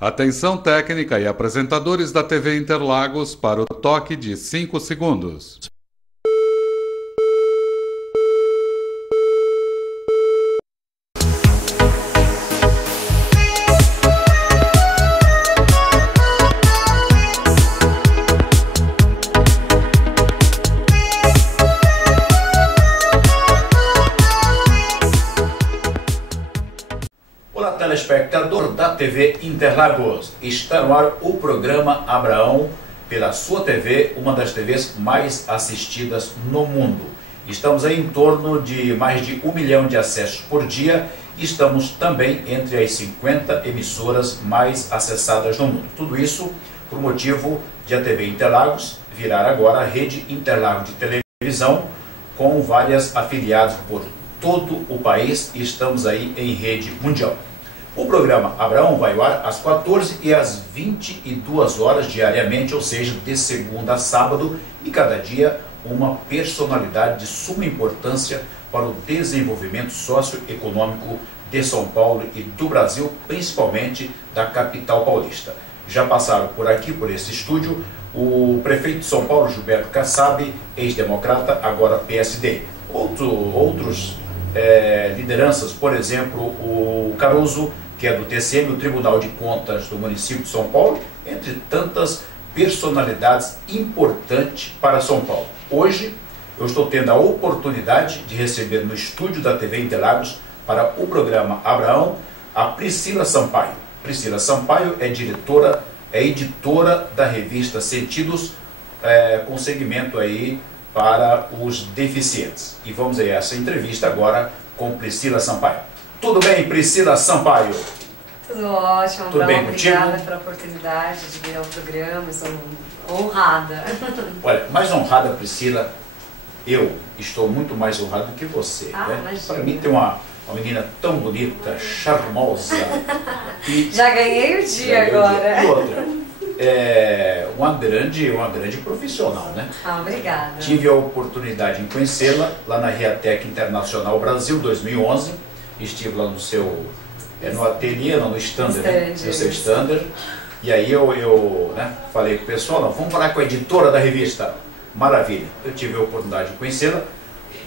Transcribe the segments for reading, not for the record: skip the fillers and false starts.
Atenção técnica e apresentadores da TV Interlagos para o toque de 5 segundos. Olá, telespectador da TV Interlagos. Está no ar o programa Abraão pela sua TV, uma das TVs mais assistidas no mundo. Estamos aí em torno de mais de 1 milhão de acessos por dia. Estamos também entre as 50 emissoras mais acessadas no mundo. Tudo isso por motivo de a TV Interlagos virar agora a rede Interlagos de televisão, com várias afiliadas por todo o país. Estamos aí em rede mundial. O programa Abraão vai ao ar às 14 e às 22 horas diariamente, ou seja, de segunda a sábado, e cada dia uma personalidade de suma importância para o desenvolvimento socioeconômico de São Paulo e do Brasil, principalmente da capital paulista. Já passaram por aqui, por esse estúdio, o prefeito de São Paulo, Gilberto Kassab, ex-democrata, agora PSD. Outros lideranças, por exemplo, o Caruso, que é do TCM, o Tribunal de Contas do município de São Paulo, entre tantas personalidades importantes para São Paulo. Hoje eu estou tendo a oportunidade de receber no estúdio da TV Interlagos para o programa Abraão a Priscila Sampaio. Priscila Sampaio é editora da revista Sentidos, com segmento aí para os deficientes. E vamos a essa entrevista agora com Priscila Sampaio. Tudo bem, Priscila Sampaio? Tudo ótimo, Tudo bem contigo? Obrigada pela oportunidade de vir ao programa, estou honrada. Olha, mais honrada, Priscila, eu estou muito mais honrado do que você. Né? Para mim tem uma menina tão bonita, charmosa. E já ganhei o dia agora. E outra, uma grande profissional, né? Obrigada. Tive a oportunidade de conhecê-la lá na Reatec Internacional Brasil 2011. Estive lá no seu no ateliê, no standard, né? No seu standard. E aí eu falei pro pessoal, vamos falar com a editora da revista. Maravilha. Eu tive a oportunidade de conhecê-la.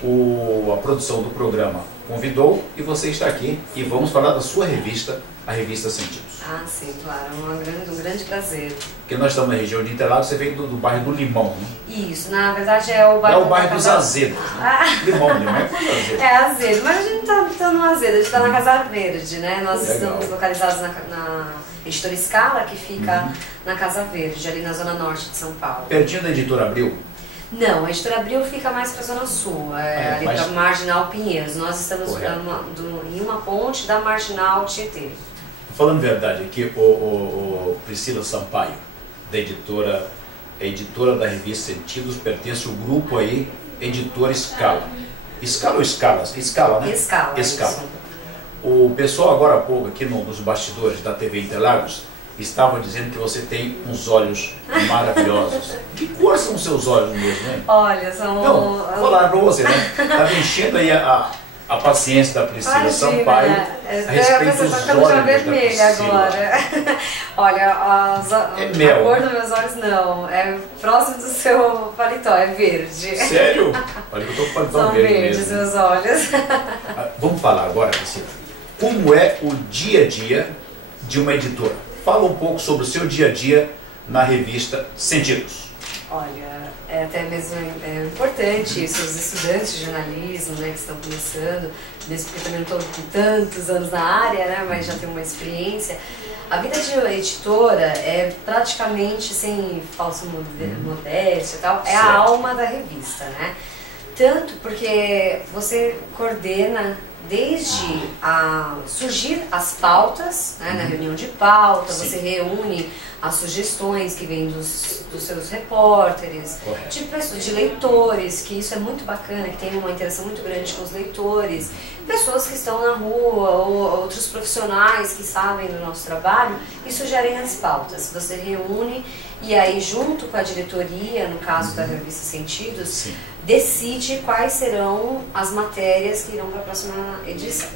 A produção do programa convidou e você está aqui e vamos falar da sua revista, a revista Sentidos. Sim, claro, um grande prazer. Porque nós estamos na região de Interlagos, você veio do bairro do Limão, né? Isso, na verdade é o bairro... É o bairro dos Azedos. Limão é coisa azedo. É azedo, mas a gente não está no azedo, a gente está na Casa Verde, né? Nós estamos localizados na editora Scala, que fica na Casa Verde, ali na zona norte de São Paulo. Pertinho da editora Abril? Não, a editora Abril fica mais para a Zona Sul, ali para Marginal Pinheiros. Nós estamos em uma ponte da Marginal Tietê. Falando verdade aqui, Priscila Sampaio, da editora da revista Sentidos, pertence ao grupo aí, editora Scala. Scala ou Escalas? Scala, né? Scala. Scala. O pessoal agora há pouco aqui nos bastidores da TV Interlagos estavam dizendo que você tem uns olhos maravilhosos. Que cor são os seus olhos mesmo, né? Olha, são... Não, vou falar pra você, né? Tá enchendo aí a paciência da Priscila Sampaio a respeito dos olhos vermelha agora. Olha, a cor dos meus olhos não, é próximo do seu paletó, é verde. Sério? Olha que eu tô com paletó são verdes mesmo. Meus olhos. Vamos falar agora, Priscila, como é o dia a dia de uma editora? Fala um pouco sobre o seu dia a dia na revista Sentidos. Olha, é até mesmo importante isso, os estudantes de jornalismo, né, que estão começando, mesmo porque também não estou com tantos anos na área, né, mas já tenho uma experiência. A vida de editora é praticamente, sem falsa modéstia e tal, é a alma da revista, né? Tanto porque você coordena desde surgir as pautas, né, na reunião de pauta, você reúne as sugestões que vêm dos seus repórteres, de leitores, que isso é muito bacana, que tem uma interação muito grande com os leitores, pessoas que estão na rua, ou outros profissionais que sabem do nosso trabalho e sugerem as pautas. Você reúne e aí junto com a diretoria, no caso da revista Sentidos, decide quais serão as matérias que irão para a próxima edição.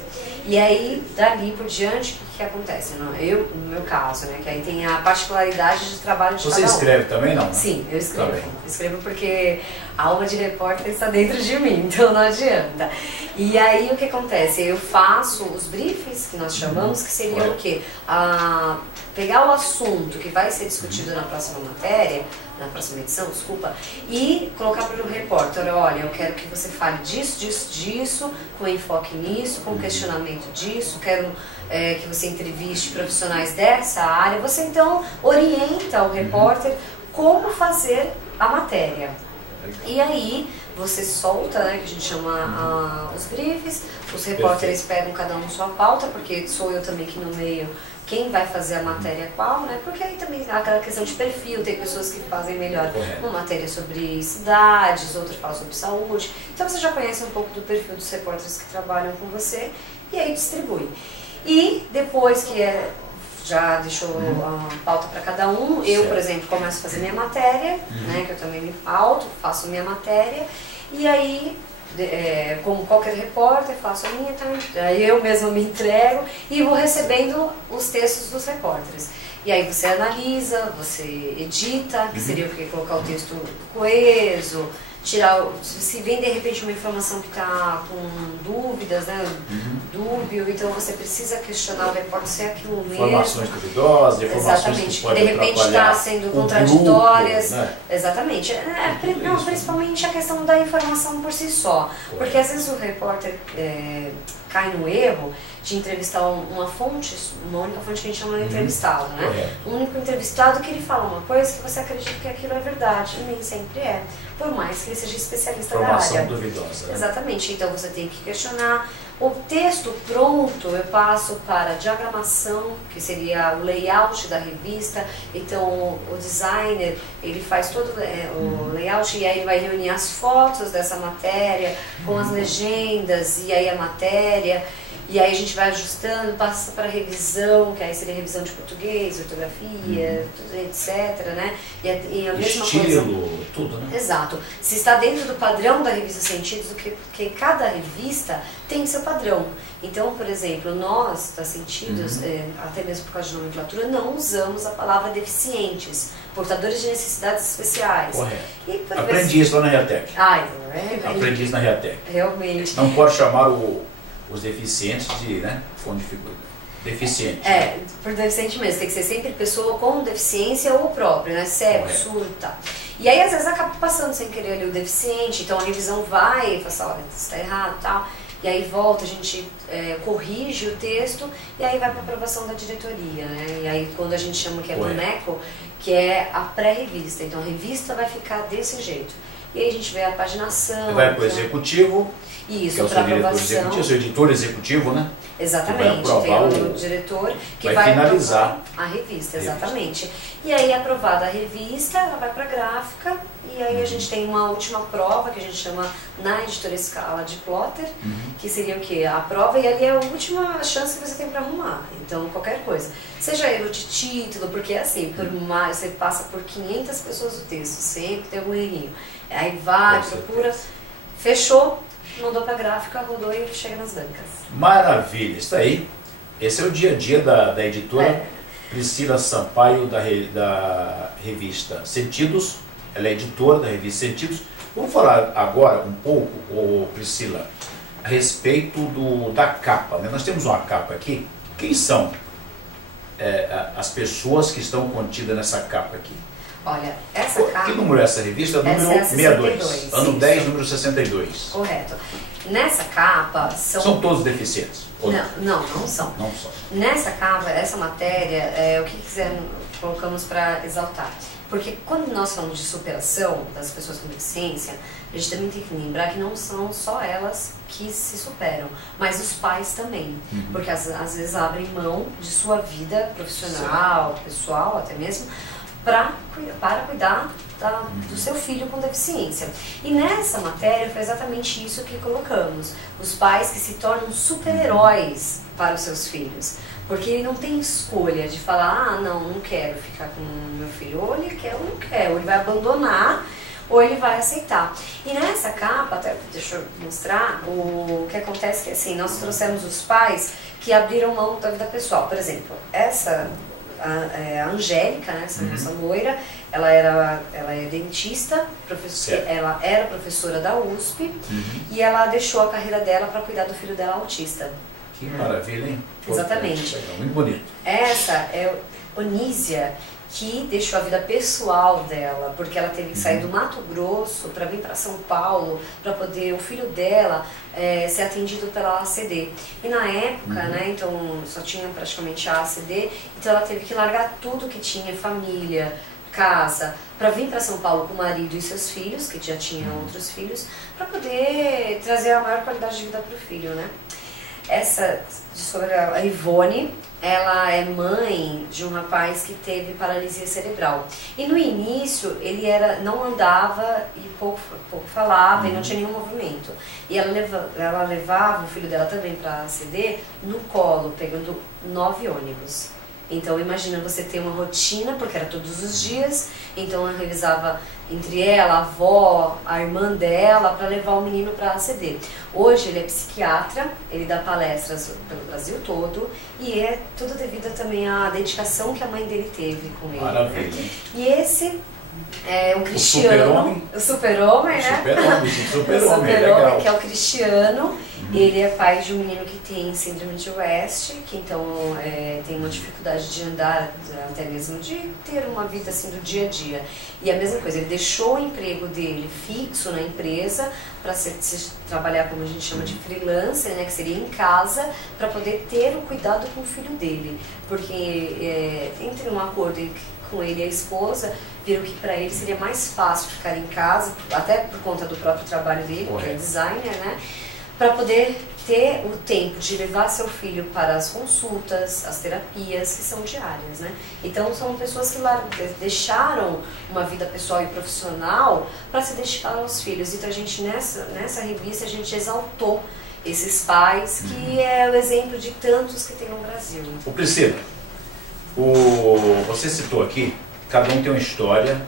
E aí, dali por diante, o que acontece? Eu, no meu caso, né, que aí tem a particularidade de trabalho de Você cada um. escreve também, não? Sim, eu escrevo. Também. Escrevo porque a alma de repórter está dentro de mim, então não adianta. E aí, o que acontece? Eu faço os briefings, que nós chamamos, que seriam o quê? Pegar o assunto que vai ser discutido na próxima matéria, na próxima edição, desculpa, e colocar para o repórter, olha, eu quero que você fale disso, disso, disso, com enfoque nisso, com questionamento disso, quero que você entreviste profissionais dessa área. Você então orienta o repórter como fazer a matéria. E aí você solta, né, que a gente chama os briefs, os repórteres pegam cada um sua pauta, porque sou eu também que no meio quem vai fazer a matéria qual, né? Porque aí também há aquela questão de perfil, tem pessoas que fazem melhor uma matéria sobre cidades, outras falam sobre saúde. Então você já conhece um pouco do perfil dos repórteres que trabalham com você e aí distribui. E depois que já deixou a pauta para cada um, eu, por exemplo, começo a fazer minha matéria, né? Que eu também me pauto, faço minha matéria e aí como qualquer repórter, faço a minha, aí eu mesma me entrego e vou recebendo os textos dos repórteres. E aí você analisa, você edita, que seria o que? Colocar o texto coeso, tirar, se vem de repente uma informação que está com dúvidas, né, dúbio, então você precisa questionar o repórter se é aquilo mesmo. Informações duvidosas, informações que podem de repente está sendo contraditórias. Grupo, né? Exatamente. Não, principalmente a questão da informação por si só. Porque às vezes o repórter cai no erro de entrevistar uma fonte, uma única fonte que a gente chama de entrevistado, né? Um único entrevistado que ele fala uma coisa que você acredita que aquilo é verdade, e nem sempre é, por mais que ele seja especialista da área. Informação duvidosa. Né? Exatamente, então você tem que questionar. O texto pronto eu passo para diagramação, que seria o layout da revista, então o designer ele faz todo o layout e aí vai reunir as fotos dessa matéria com as legendas e aí a matéria. E aí a gente vai ajustando, passa para revisão, que aí seria revisão de português, ortografia, tudo, etc, né? E a mesma estilo, coisa, tudo, né? Exato. Se está dentro do padrão da revista Sentidos, porque cada revista tem seu padrão. Então, por exemplo, nós, da Sentidos, até mesmo por causa de nomenclatura, não usamos a palavra deficientes, portadores de necessidades especiais. Correto. E aprendi isso lá na Reatec. Aprendi isso na Reatec. Realmente. Não pode chamar os deficientes de, né, com dificuldade. Deficiente. Por deficiente mesmo, tem que ser sempre pessoa com deficiência ou próprio, né? Cego, surdo e tal. E aí às vezes acaba passando sem querer ali o deficiente, então a revisão vai e fala assim, olha, isso está errado e tal. E aí volta, a gente corrige o texto e aí vai para aprovação da diretoria, né? E aí quando a gente chama que é boneco, que é a pré-revista, então a revista vai ficar desse jeito. E aí a gente vê a paginação. Vai para o executivo. Isso, para aprovação. O seu editor executivo, né? Exatamente, tem o diretor que vai finalizar a revista, exatamente. E aí, aprovada a revista, ela vai para a gráfica, e aí a gente tem uma última prova, que a gente chama na editora Scala de plotter, que seria o quê? A prova, e ali é a última chance que você tem para arrumar. Então, qualquer coisa. Seja erro de título, porque assim, por mais, você passa por 500 pessoas o texto, sempre tem algum errinho. Aí vai, procura, fechou, mandou para a gráfica, rodou e chega nas bancas. Maravilha, isso aí. Esse é o dia a dia da editora Priscila Sampaio, da revista Sentidos. Ela é editora da revista Sentidos. Vamos falar agora um pouco, Priscila, a respeito da capa. Né? Nós temos uma capa aqui. Quem são as pessoas que estão contidas nessa capa aqui? Olha, essa capa... Que número é essa revista? Número é 62. Ano 10, número 62. Correto. Nessa capa são todos deficientes? Não são. Não são. Nessa capa, essa matéria, o que colocamos para exaltar. Porque quando nós falamos de superação das pessoas com deficiência, a gente também tem que lembrar que não são só elas que se superam, mas os pais também. Porque às vezes abrem mão de sua vida profissional, pessoal até mesmo, para cuidar do seu filho com deficiência. E nessa matéria foi exatamente isso que colocamos. Os pais que se tornam super-heróis para os seus filhos. Porque ele não tem escolha de falar, não quero ficar com meu filho. Ou ele quer ou não quer. Ou ele vai abandonar ou ele vai aceitar. E nessa capa, até deixa eu mostrar, o que acontece que assim, nós trouxemos os pais que abriram mão da vida pessoal. Por exemplo, essa a Angélica, né, essa moça loira, ela é dentista, ela era professora da USP e ela deixou a carreira dela para cuidar do filho dela autista. Que maravilha, hein? Exatamente. Muito bonito. Essa é Onísia, que deixou a vida pessoal dela, porque ela teve que sair do Mato Grosso para vir para São Paulo, para poder o filho dela ser atendido pela ACD. E na época, né, então só tinha praticamente a ACD, então ela teve que largar tudo que tinha, família, casa, para vir para São Paulo com o marido e seus filhos, que já tinham outros filhos, para poder trazer a maior qualidade de vida para o filho, né? Essa, a Ivone, ela é mãe de um rapaz que teve paralisia cerebral. E no início ele não andava e pouco falava e não tinha nenhum movimento. E ela levava o filho dela também para ACD no colo, pegando 9 ônibus. Então imagina você ter uma rotina, porque era todos os dias, então ela revisava entre ela, a avó, a irmã dela, para levar o menino para ACD. Hoje ele é psiquiatra, ele dá palestras pelo Brasil todo e é tudo devido também à dedicação que a mãe dele teve com ele. Maravilha. Né? E esse é o Cristiano, o super-homem, né? Super-homem, legal. Que é o Cristiano. Ele é pai de um menino que tem síndrome de West, que então tem uma dificuldade de andar, até mesmo de ter uma vida assim do dia a dia. E a mesma coisa, ele deixou o emprego dele fixo na empresa para trabalhar, como a gente chama de freelancer, né, que seria em casa, para poder ter o cuidado com o filho dele. Porque entre um acordo com ele e a esposa, viram que para ele seria mais fácil ficar em casa, até por conta do próprio trabalho dele, que é designer, né? Para poder ter o tempo de levar seu filho para as consultas, as terapias, que são diárias, né? Então são pessoas que deixaram uma vida pessoal e profissional para se dedicar aos filhos. Então a gente, nessa revista, a gente exaltou esses pais, que é o exemplo de tantos que tem no Brasil. O Priscila, você citou aqui, cada um tem uma história,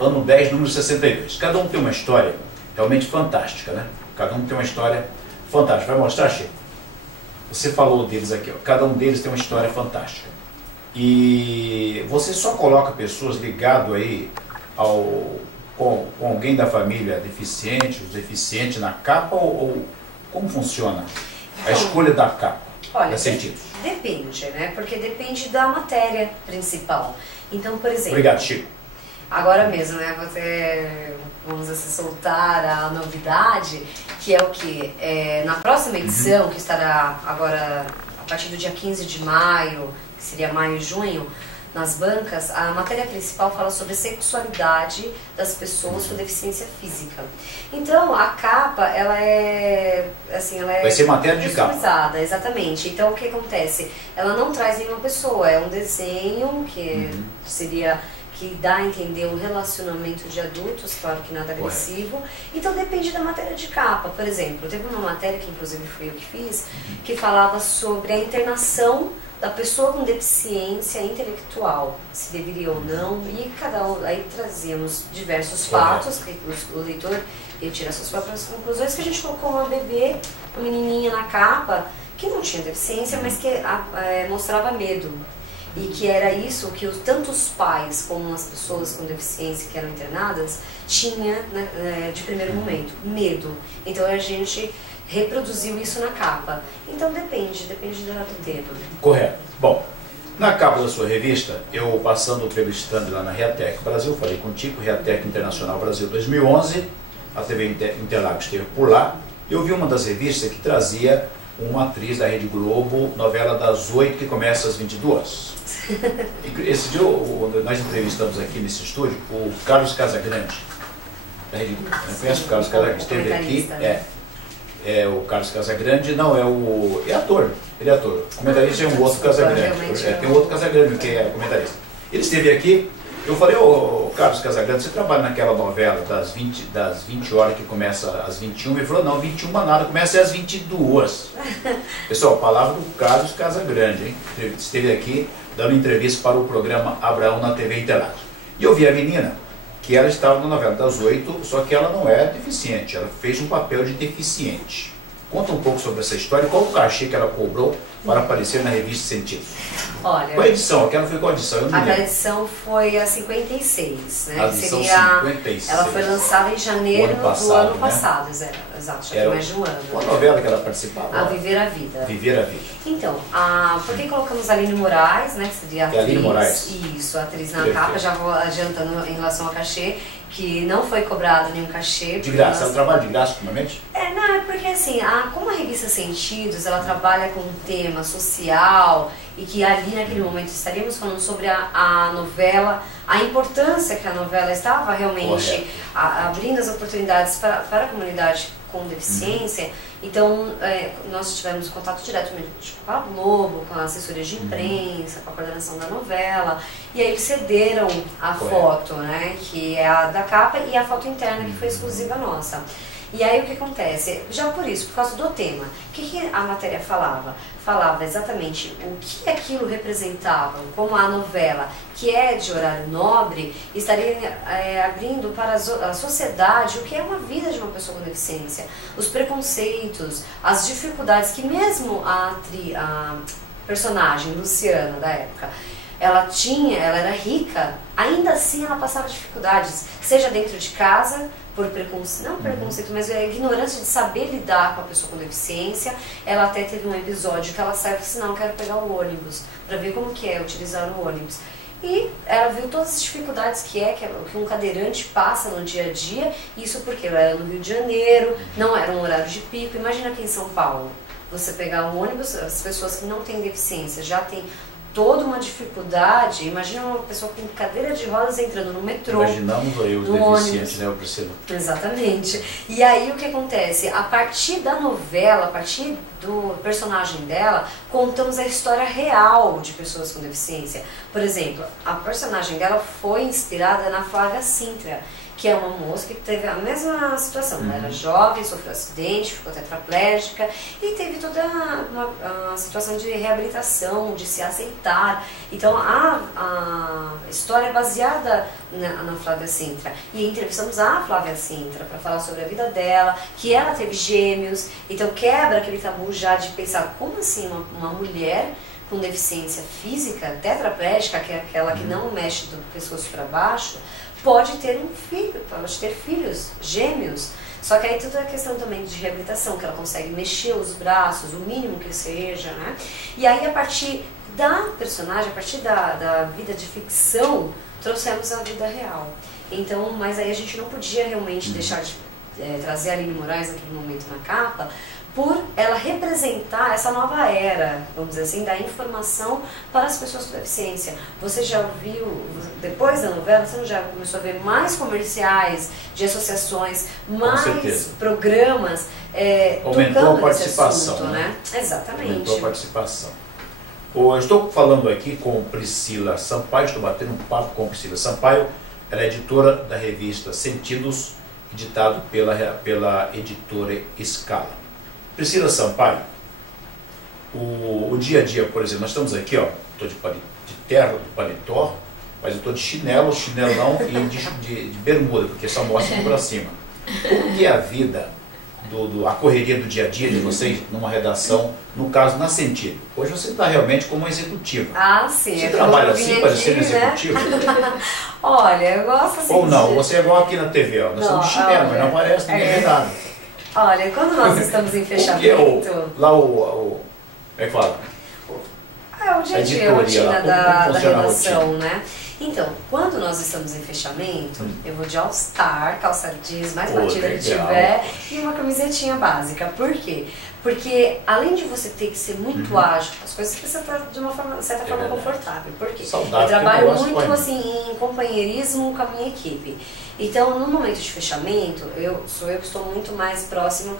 ano 10, número 62. Cada um tem uma história realmente fantástica, né? Cada um tem uma história fantástica. Vai mostrar, Chico? Você falou deles aqui, ó. Cada um deles tem uma história fantástica. E você só coloca pessoas ligadas aí com alguém da família deficiente, os deficientes na capa, ou como funciona a escolha da capa? Olha, depende, né? Porque depende da matéria principal. Então, por exemplo... Obrigado, Chico. Agora mesmo, né? Vamos assim, soltar a novidade, que é o que? Na próxima edição, que estará agora a partir do dia 15 de maio, que seria maio e junho, nas bancas, a matéria principal fala sobre a sexualidade das pessoas com deficiência física. Então, a capa, ela é... assim, ela vai ser matéria de capa. Exatamente. Então, o que acontece? Ela não traz nenhuma pessoa, é um desenho que seria... que dá a entender um relacionamento de adultos, claro que nada agressivo. Então depende da matéria de capa. Por exemplo, teve uma matéria que inclusive fui eu que fiz, que falava sobre a internação da pessoa com deficiência intelectual, se deveria ou não, e aí trazíamos diversos fatos, que o leitor ia tirar suas próprias conclusões, que a gente colocou uma bebê, uma menininha na capa, que não tinha deficiência, mas que mostrava medo. E que era isso que tanto os pais como as pessoas com deficiência que eram internadas tinha, né, de primeiro momento, medo. Então a gente reproduziu isso na capa. Então depende do tema. Correto. Bom, na capa da sua revista, eu passando pelo stand lá na Reatec Brasil, falei contigo, Reatec Internacional Brasil 2011, a TV Interlagos esteve por lá, eu vi uma das revistas que trazia uma atriz da Rede Globo, novela das 8, que começa às 22. Esse dia nós entrevistamos aqui nesse estúdio o Carlos Casagrande, da Rede Globo. Conhece o Carlos Casagrande? Esteve aqui. O Carlos Casagrande, não, é ator. Ele é ator. O comentarista é um outro Casagrande. Tem um outro Casagrande que é comentarista. Ele esteve aqui. Eu falei, Carlos Casagrande, você trabalha naquela novela das 20 horas que começa às 21? Ele falou, não, 21 nada, começa às 22. Pessoal, palavra do Carlos Casagrande, hein? Esteve aqui dando entrevista para o programa Abraão na TV Interlagos. E eu vi a menina, que ela estava na novela das 8, só que ela não é deficiente, ela fez um papel de deficiente. Conta um pouco sobre essa história, qual o cachê que ela cobrou para aparecer na revista Sentidos? Olha, qual a edição? Aquela foi qual edição? Eu não lembro. A edição foi a 56, né? A edição seria, 56. Ela foi lançada em janeiro do ano passado, né? Exato, já tem mais de um ano. Qual novela que ela participava? A Viver a Vida. Viver a Vida. Então, por que colocamos a Aline Moraes, né? Que seria a atriz. Aline Moraes. Isso, a atriz na capa, já vou adiantando em relação ao cachê, que não foi cobrado nenhum cachê. De graça, ela trabalha de graça, ultimamente? Não, é porque assim, como a revista Sentidos, ela trabalha com um tema social e que ali naquele momento estaríamos falando sobre a novela, a importância que a novela estava realmente abrindo as oportunidades para a comunidade com deficiência. Então, nós tivemos contato diretamente com a Globo, com a assessoria de imprensa, com a coordenação da novela, e aí eles cederam a foto, né, que é a da capa, e a foto interna, que foi exclusiva nossa. E aí o que acontece? Já por isso, por causa do tema, o que a matéria falava? Falava exatamente o que aquilo representava, como a novela, que é de horário nobre, estaria abrindo para a sociedade o que é uma vida de uma pessoa com deficiência, os preconceitos, as dificuldades que mesmo a personagem, Luciana, da época, ela era rica, ainda assim ela passava dificuldades, seja dentro de casa, por preconceito, não preconceito, mas a ignorância de saber lidar com a pessoa com deficiência. Ela até teve um episódio que ela saiu e disse, não, eu quero pegar o ônibus, para ver como que é utilizar o ônibus. E ela viu todas as dificuldades que um cadeirante passa no dia a dia, isso porque ela era no Rio de Janeiro, não era um horário de pico. Imagina aqui em São Paulo, você pegar um ônibus, as pessoas que não têm deficiência já têm toda uma dificuldade. Imagina uma pessoa com cadeira de rodas entrando no metrô. Imaginamos aí os deficientes, né, Priscila? Exatamente. E aí o que acontece? A partir da novela, a partir do personagem dela, contamos a história real de pessoas com deficiência. Por exemplo, a personagem dela foi inspirada na Flávia Sintra, que é uma moça que teve a mesma situação. Ela era jovem, sofreu acidente, ficou tetraplégica e teve toda uma situação de reabilitação, de se aceitar. Então a história é baseada na Flávia Sintra. E entrevistamos a Flávia Sintra para falar sobre a vida dela, que ela teve gêmeos, então quebra aquele tabu já de pensar como assim uma mulher com deficiência física, tetraplégica, que é aquela que não mexe do pescoço para baixo, pode ter um filho, pode ter filhos, gêmeos. Só que aí tudo é questão também de reabilitação, que ela consegue mexer os braços, o mínimo que seja, né? E aí a partir da personagem, a partir da vida de ficção, trouxemos a vida real. Então, mas aí a gente não podia realmente deixar de trazer a Aline Moraes naquele momento na capa, por ela representar essa nova era, vamos dizer assim, da informação para as pessoas com deficiência. Você já viu, depois da novela, você já começou a ver mais comerciais de associações, mais programas aumentou a participação, assunto, né? Exatamente. Aumentou a participação. Eu estou falando aqui com Priscila Sampaio, estou batendo um papo com Priscila Sampaio, ela é editora da revista Sentidos, editado pela editora Scala. Priscila Sampaio, o dia a dia, por exemplo, nós estamos aqui, ó, estou de terra, de paletó, mas eu estou de chinelo não, e de bermuda, porque só mostra para cima. Como que é a vida, a correria do dia a dia de vocês numa redação, no caso, na Sentido? Hoje você está realmente como executiva. Ah, sim. Você trabalha assim, parecendo executiva? Olha, eu gosto assim. Ou não, você é igual aqui na TV, ó, nós estamos de chinelo, mas não aparece, ninguém vê nada. Olha, quando nós estamos em fechamento... Como é que fala? O dia a dia, a rotina da redação, né? Então, quando nós estamos em fechamento, eu vou de All-Star, calça jeans, mais batida que tiver, e uma camisetinha básica. Por quê? Porque além de você ter que ser muito ágil, as coisas que você está de uma certa forma confortável. Por quê? Eu trabalho muito assim em companheirismo com a minha equipe. Então, no momento de fechamento, sou eu que estou muito mais próximo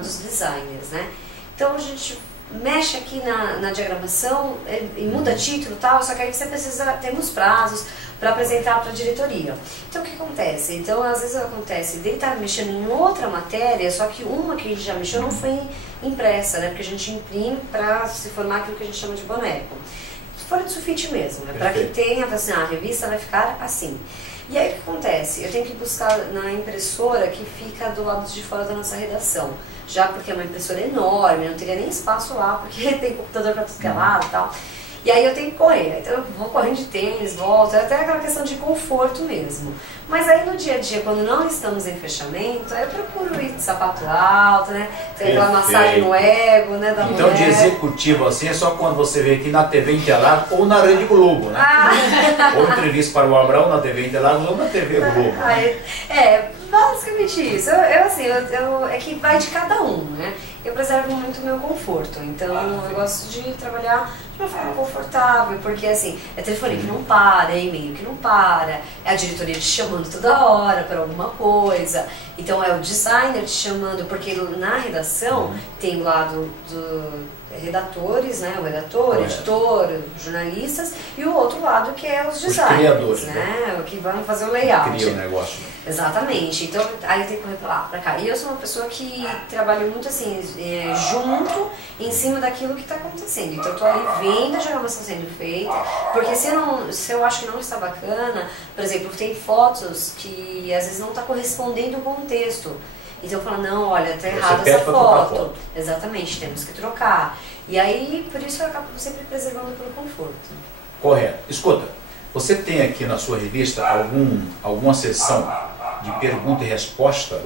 dos designers, né? Então, a gente mexe aqui na diagramação e muda título e tal, só que aí você precisa, temos prazos para apresentar para a diretoria. Então o que acontece? Então às vezes acontece dele estar mexendo em outra matéria, só que uma que a gente já mexeu não foi impressa, né? Porque a gente imprime para se formar aquilo que a gente chama de boneco. folha de sulfite mesmo, para que tenha, assim, a revista vai ficar assim. E aí o que acontece? Eu tenho que buscar na impressora que fica do lado de fora da nossa redação, já porque é uma impressora enorme, não teria nem espaço lá, porque tem computador para tudo que é lado e tal. E aí eu tenho que correr, então eu vou correndo de tênis, volto, até aquela questão de conforto mesmo. Mas aí no dia a dia, quando não estamos em fechamento, aí eu procuro ir de sapato alto, né? Tem aquela massagem no ego, né, da então, mulher. de executivo assim, é só quando você vê aqui na TV Interlagos ou na Rede Globo, né? Ou entrevista para o Abrão na TV Interlagos ou na TV Globo. Basicamente isso. É que vai de cada um, né? Eu preservo muito o meu conforto, então eu gosto de trabalhar de uma forma confortável, porque assim, é telefone que não para, é e-mail que não para, é a diretoria te chamando toda hora para alguma coisa, então é o designer te chamando, porque na redação tem o lado do redatores, né, o redator, editor, jornalistas, e o outro lado que é os designers, criadores, né, o que vão fazer o layout. Cria o negócio. Exatamente, então aí tem que correr pra lá, pra cá. E eu sou uma pessoa que trabalho muito assim, junto, em cima daquilo que está acontecendo. Então eu tô ali vendo a diagramação sendo feita, porque se eu acho que não está bacana, por exemplo, tem fotos que às vezes não está correspondendo ao contexto. Então eu falo, não, olha, tá errada essa foto. Exatamente, temos que trocar. E aí, por isso eu acabo sempre preservando pelo conforto. Correto. Escuta, você tem aqui na sua revista alguma sessão de pergunta e resposta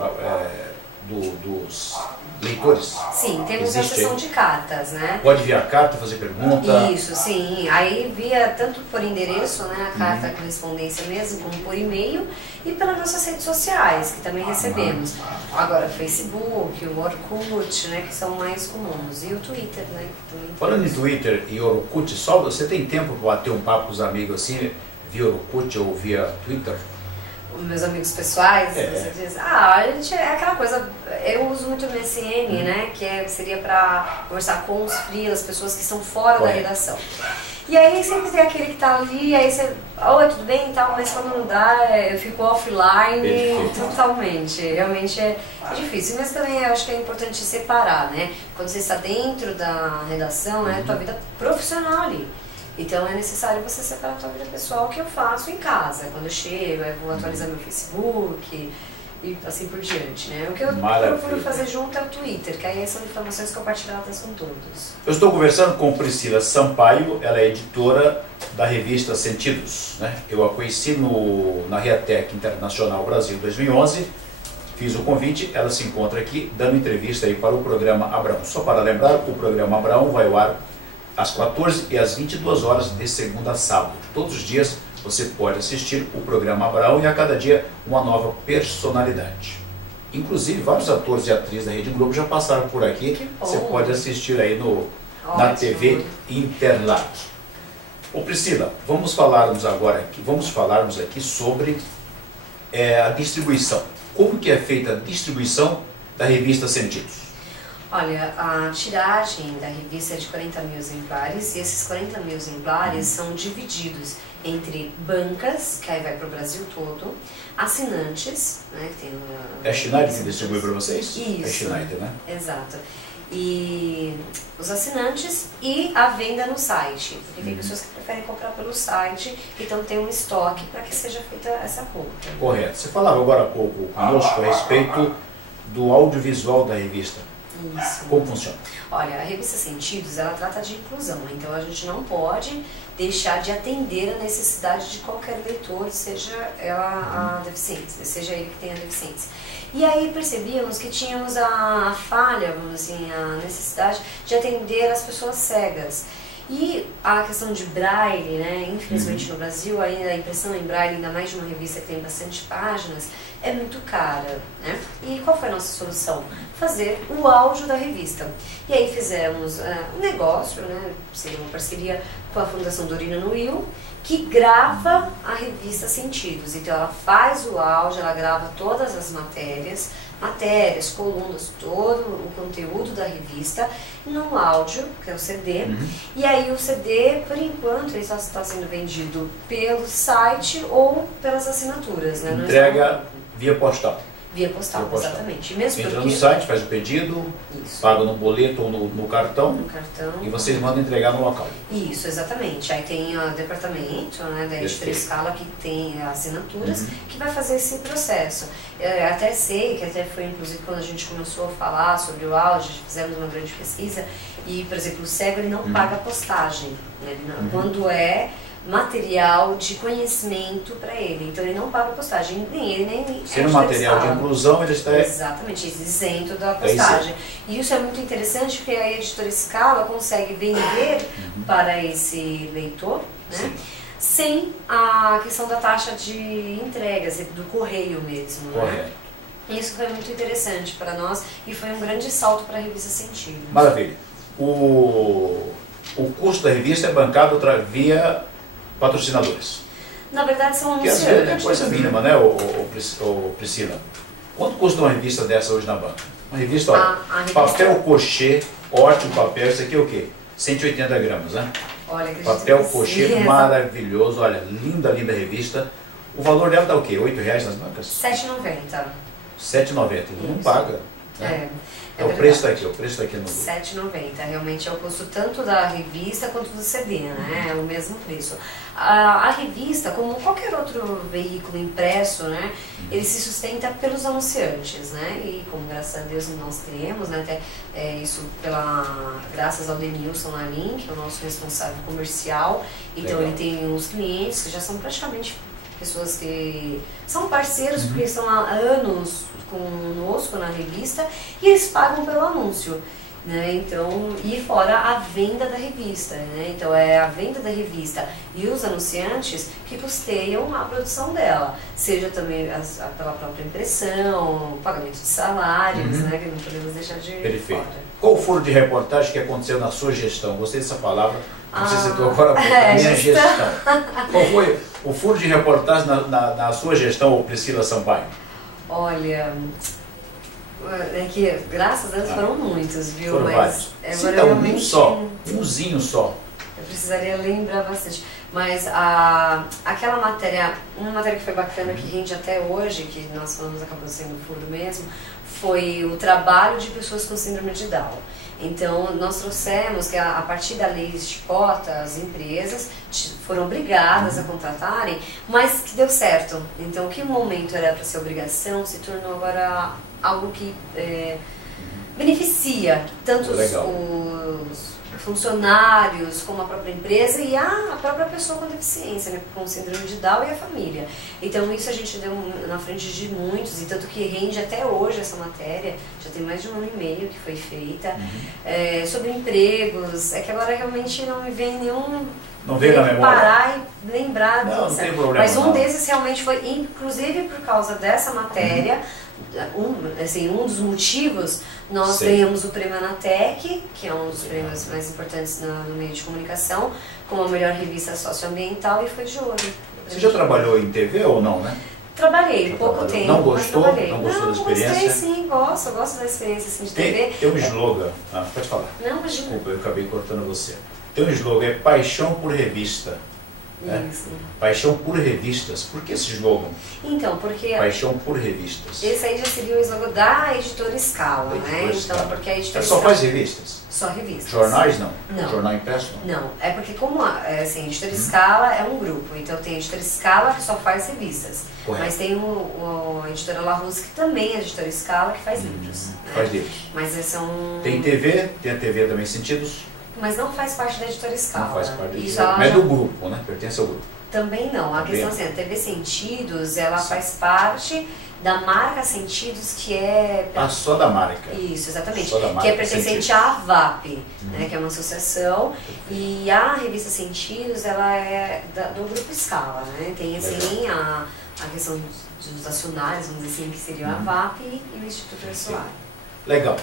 dos leitores? Sim, temos a sessão de cartas, né? Pode enviar carta, fazer pergunta? Isso, sim. Aí via tanto por endereço, né, a carta, a correspondência mesmo, como por e-mail e pelas nossas redes sociais, que também recebemos. Agora, Facebook, o Orkut, né, que são mais comuns, e o Twitter, né? Falando em Twitter e Orkut, só você tem tempo para bater um papo com os amigos assim, via Orkut ou via Twitter? Meus amigos pessoais, você diz, a gente é aquela coisa, eu uso muito o MSN, né, que seria para conversar com os freelas, pessoas que estão fora da redação. E aí sempre tem aquele que tá ali, aí você, oi, tudo bem e tal, mas quando não dá, eu fico offline totalmente, realmente é difícil. Mas também eu acho que é importante separar, né, quando você está dentro da redação, é a tua vida profissional ali. Então é necessário você separar a tua vida pessoal, que eu faço em casa. Quando eu chego, eu vou atualizar meu Facebook e assim por diante, né? O que eu procuro fazer junto é o Twitter, que aí são informações compartilhadas com todos. Eu estou conversando com Priscila Sampaio, ela é editora da revista Sentidos, né? Eu a conheci na Reatec Internacional Brasil 2011, fiz o convite, ela se encontra aqui dando entrevista aí para o programa Abrão. Só para lembrar, o programa Abrão vai ao ar às 14 e às 22 horas de segunda a sábado. Todos os dias você pode assistir o programa Abrão e a cada dia uma nova personalidade. Inclusive, vários atores e atrizes da Rede Globo já passaram por aqui. Você pode assistir aí na TV Interlagos. Ô Priscila, vamos falarmos aqui sobre a distribuição. Como que é feita a distribuição da revista Sentidos? Olha, a tiragem da revista é de 40 mil exemplares e esses 40 mil exemplares são divididos entre bancas, que aí vai para o Brasil todo, assinantes, né, que tem É a Schneider que distribui para vocês? Isso. É a Schneider, né? Exato. E os assinantes e a venda no site, porque tem pessoas que preferem comprar pelo site, então tem um estoque para que seja feita essa compra. Correto. Você falava agora há pouco conosco a respeito do audiovisual da revista. Isso. Como funciona? Olha, a revista Sentidos, ela trata de inclusão, então a gente não pode deixar de atender a necessidade de qualquer leitor, seja ela a deficiência, seja ele que tenha deficiência. E aí percebíamos que tínhamos a falha, vamos assim, a necessidade de atender as pessoas cegas. E a questão de braille, né, infelizmente no Brasil ainda a impressão em braille, ainda mais de uma revista que tem bastante páginas, é muito cara, né? E qual foi a nossa solução? Fazer o áudio da revista. E aí fizemos um negócio, né, seria uma parceria com a Fundação Dorina no Will, que grava a revista Sentidos. Então ela faz o áudio, ela grava todas as matérias, colunas, todo o conteúdo da revista num áudio, que é o CD. E aí o CD, por enquanto, ele só está sendo vendido pelo site ou pelas assinaturas, né? Entrega via postal. Via postal, exatamente. E mesmo entra porque... no site, faz o pedido, Isso. paga no boleto ou no cartão, e vocês mandam entregar no local. Isso, exatamente. Aí tem o departamento, né, da Editora Scala, que tem assinaturas, que vai fazer esse processo. Eu até sei, que até foi inclusive quando a gente começou a falar sobre o áudio, fizemos uma grande pesquisa, e, por exemplo, o cego ele não paga postagem, né, quando é material de conhecimento para ele, então ele não paga postagem, nem ele, nem sendo material de inclusão, ele está... Exatamente, isento da postagem. E isso é muito interessante, porque a Editora Scala consegue vender para esse leitor, né, sem a questão da taxa de entregas, do correio mesmo. Né? Isso foi muito interessante para nós e foi um grande salto para a revista Sentidos. Maravilha. O custo da revista é bancado via patrocinadores. Na verdade são anunciantes. Que às vezes é coisa mínima, né, Priscila? Quanto custa uma revista dessa hoje na banca? Uma revista, olha, papel cochê, ótimo papel, isso aqui é o quê? 180 gramas, né? Olha, papel cochê maravilhoso, olha, linda, linda revista. O valor dela dá o quê? R$8 nas bancas? R$7,90. R$7,90, não paga. Né? O preço está aqui, o preço está aqui no... R$7,90, realmente é o custo tanto da revista quanto do CD, né? É o mesmo preço. A revista, como qualquer outro veículo impresso, né? Ele se sustenta pelos anunciantes, né? E como graças a Deus nós temos, né? Até, isso graças ao Denilson Lalim, que é o nosso responsável comercial. Então ele tem uns clientes que já são praticamente pessoas que são parceiros, porque estão há anos conosco na revista e eles pagam pelo anúncio, né? Então, e fora a venda da revista, né? Então é a venda da revista e os anunciantes que custeiam a produção dela, seja também pela própria impressão, pagamento de salários, né? Que não podemos deixar de fora. Qual o furo de reportagem que aconteceu na sua gestão? Gostei dessa palavra, você citou agora a minha gestão. Qual foi o furo de reportagem na sua gestão, Priscila Sampaio? Olha, é que graças a Deus foram muitos, viu? Foram vários. Agora realmente, umzinho só. Eu precisaria lembrar bastante. Mas aquela matéria, uma matéria que foi bacana, que rende até hoje, que nós falamos, acabou sendo furo mesmo, foi o trabalho de pessoas com síndrome de Down. Então, nós trouxemos que a partir da lei de cota, as empresas foram obrigadas a contratarem, mas que deu certo. Então, o que no momento era para ser obrigação, se tornou agora algo que beneficia tanto os funcionários, como a própria empresa e a própria pessoa com deficiência, né, com síndrome de Down e a família. Então isso a gente deu na frente de muitos, e tanto que rende até hoje essa matéria, já tem mais de 1 ano e meio que foi feita, sobre empregos. É que agora realmente não me vem nenhum... Não veio na memória? Parar e lembrar não, disso. Não tem problema, mas um desses realmente foi, inclusive por causa dessa matéria, um dos motivos, nós ganhamos o prêmio Anatec, que é um dos prêmios mais importantes no meio de comunicação, como a melhor revista socioambiental, e foi de ouro. Você já trabalhou em TV ou não, né? Trabalhei, pouco tempo. Não gostou? Não gostou da experiência? Gostei sim, gosto da experiência assim, de TV. Tem um slogan, pode falar. Não, imagina. Desculpa, eu acabei cortando você. Tem um slogan, é paixão por revista. Isso. Paixão por revistas. Por que esse slogan? Então, porque... Paixão por revistas. Esse aí já seria o slogan da Editora Scala, né? Então, porque a Editora Scala... Só faz revistas? Só revistas. Jornais não? Não. Jornal impresso não? Não, é porque como assim, a Editora Scala é um grupo, então tem a Editora Scala que só faz revistas. Correto. Mas tem a Editora Larousse, que também é a Editora Scala, que faz livros. Né? Faz livros. Mas são... Tem TV, tem a TV também Sentidos? Mas não faz parte da Editora Scala. Não faz parte da Editora. Mas é do grupo, né? Pertence ao grupo. Também não. A questão assim, a TV Sentidos, ela faz parte da marca Sentidos, que é... só da marca. Isso, exatamente. Só da marca que é pertencente à AVAP, né, que é uma associação. E a revista Sentidos, ela é do Grupo Scala, né? Tem assim a questão dos acionários, vamos dizer assim, que seria a AVAP e o Instituto Solar. Legal.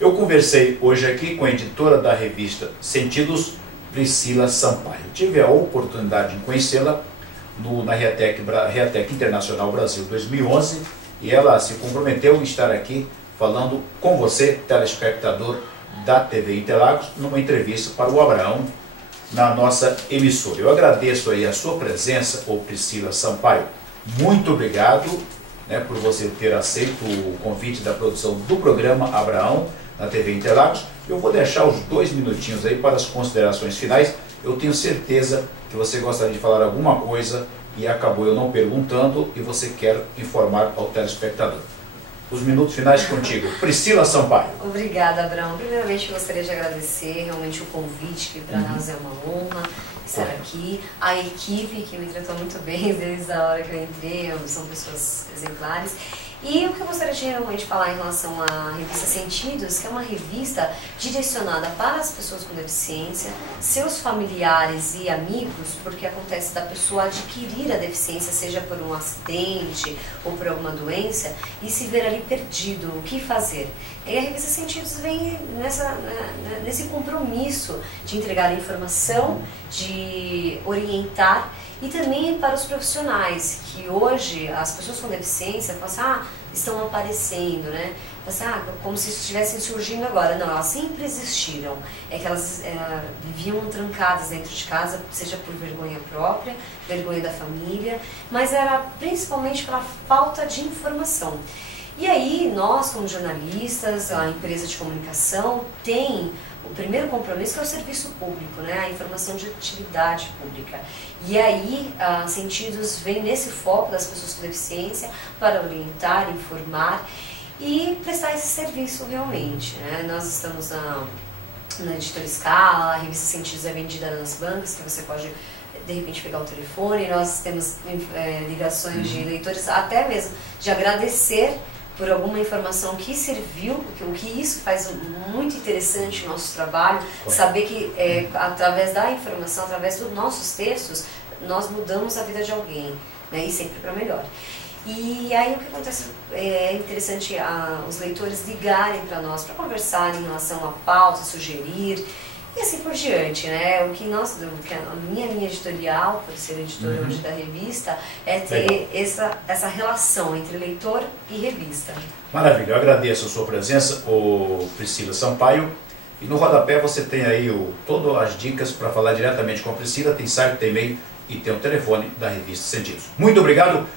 Eu conversei hoje aqui com a editora da revista Sentidos, Priscila Sampaio. Tive a oportunidade de conhecê-la na Reatec Internacional Brasil 2011, e ela se comprometeu em estar aqui falando com você, telespectador da TV Interlagos, numa entrevista para o Abraão na nossa emissora. Eu agradeço aí a sua presença, Priscila Sampaio. Muito obrigado né, por você ter aceito o convite da produção do programa Abraão na TV Interlagos. Eu vou deixar os 2 minutinhos aí para as considerações finais. Eu tenho certeza que você gostaria de falar alguma coisa e acabou eu não perguntando e você quer informar ao telespectador. Os minutos finais contigo. Priscila Sampaio. Obrigada, Abraão. Primeiramente, eu gostaria de agradecer realmente o convite, que para nós é uma honra estar aqui. A equipe que me tratou muito bem desde a hora que eu entrei, são pessoas exemplares. E o que eu gostaria de realmente falar em relação à revista Sentidos, que é uma revista direcionada para as pessoas com deficiência, seus familiares e amigos, porque acontece da pessoa adquirir a deficiência, seja por um acidente ou por alguma doença, e se ver ali perdido, o que fazer. E a revista Sentidos vem nesse compromisso de entregar informação, de orientar, e também para os profissionais, que hoje as pessoas com deficiência estão aparecendo, né? Como se estivessem surgindo agora. Não, elas sempre existiram. É que elas viviam trancadas dentro de casa, seja por vergonha própria, vergonha da família, mas era principalmente pela falta de informação. E aí, nós, como jornalistas, a empresa de comunicação, tem o primeiro compromisso, que é o serviço público, né? A informação de utilidade pública. E aí, a Sentidos vem nesse foco das pessoas com deficiência para orientar, informar e prestar esse serviço realmente, né? Nós estamos na Editora Scala, a revista Sentidos é vendida nas bancas, que você pode de repente pegar o telefone. Nós temos ligações de leitores, até mesmo de agradecer por alguma informação que serviu, o que isso faz muito interessante o nosso trabalho, saber que através da informação, através dos nossos textos, nós mudamos a vida de alguém, né, e sempre para melhor. E aí o que acontece é interessante os leitores ligarem para nós, para conversar em relação a pauta, sugerir, e assim por diante, né? O que a minha linha editorial, por ser editora hoje da revista, é ter essa relação entre leitor e revista. Maravilha, eu agradeço a sua presença, Priscila Sampaio. E no rodapé você tem aí todas as dicas para falar diretamente com a Priscila, tem site, tem e-mail e tem o telefone da revista Sentidos. Muito obrigado.